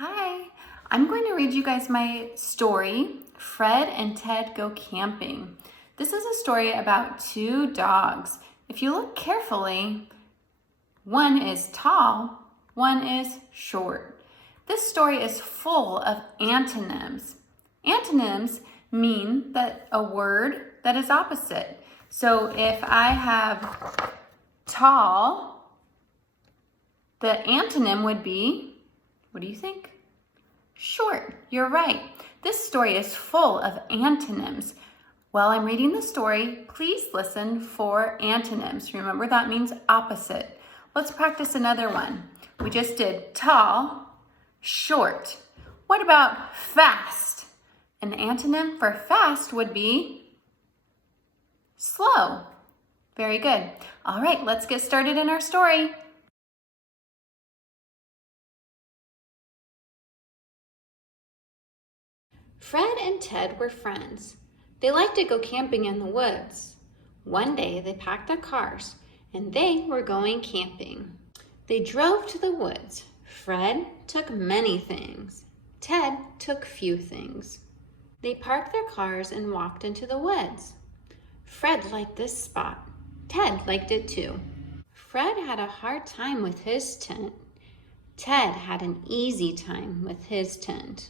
Hi, I'm going to read you guys my story, Fred and Ted Go Camping. This is a story about two dogs. If you look carefully, one is tall, one is short. This story is full of antonyms. Antonyms mean that a word that is opposite. So if I have tall, the antonym would be, what do you think? Short. You're right. This story is full of antonyms. While I'm reading the story, please listen for antonyms. Remember, that means opposite. Let's practice another one. We just did tall, short. What about fast? An antonym for fast would be slow. Very good. All right, let's get started in our story. Fred and Ted were friends. They liked to go camping in the woods. One day they packed their cars and they were going camping. They drove to the woods. Fred took many things. Ted took few things. They parked their cars and walked into the woods. Fred liked this spot. Ted liked it too. Fred had a hard time with his tent. Ted had an easy time with his tent.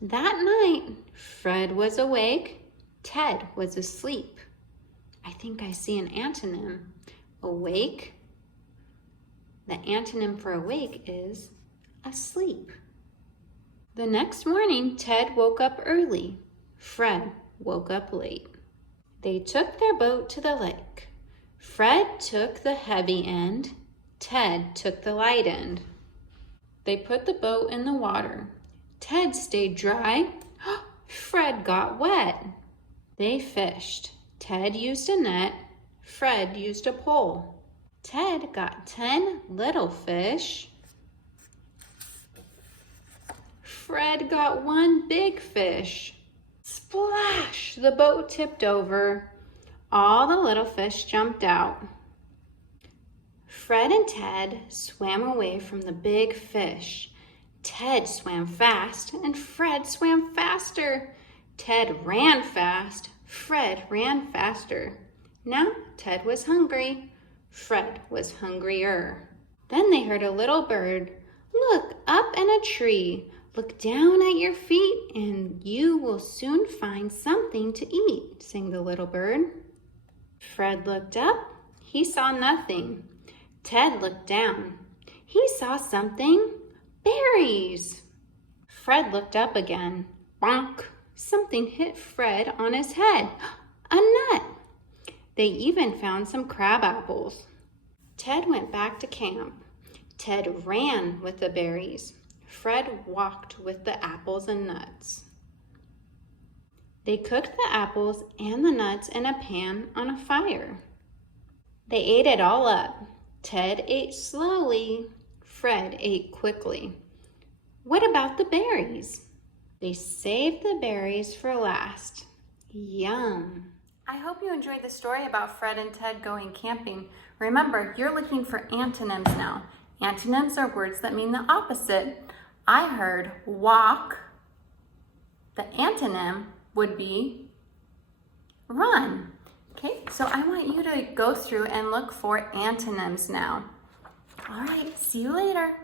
That night, Fred was awake, Ted was asleep. I think I see an antonym. Awake. The antonym for awake is asleep. The next morning, Ted woke up early. Fred woke up late. They took their boat to the lake. Fred took the heavy end. Ted took the light end. They put the boat in the water. Ted stayed dry. Fred got wet. They fished. Ted used a net. Fred used a pole. Ted got 10 little fish. Fred got one big fish. Splash! The boat tipped over. All the little fish jumped out. Fred and Ted swam away from the big fish. Ted swam fast and Fred swam faster. Ted ran fast. Fred ran faster. Now Ted was hungry. Fred was hungrier. Then they heard a little bird. Look up in a tree. Look down at your feet and you will soon find something to eat, sang the little bird. Fred looked up. He saw nothing. Ted looked down. He saw something. Berries! Fred looked up again. Bonk! Something hit Fred on his head. A nut! They even found some crab apples. Ted went back to camp. Ted ran with the berries. Fred walked with the apples and nuts. They cooked the apples and the nuts in a pan on a fire. They ate it all up. Ted ate slowly. Fred ate quickly. What about the berries? They saved the berries for last. Yum. I hope you enjoyed the story about Fred and Ted going camping. Remember, you're looking for antonyms now. Antonyms are words that mean the opposite. I heard walk. The antonym would be run. Okay, so I want you to go through and look for antonyms now. All right, see you later.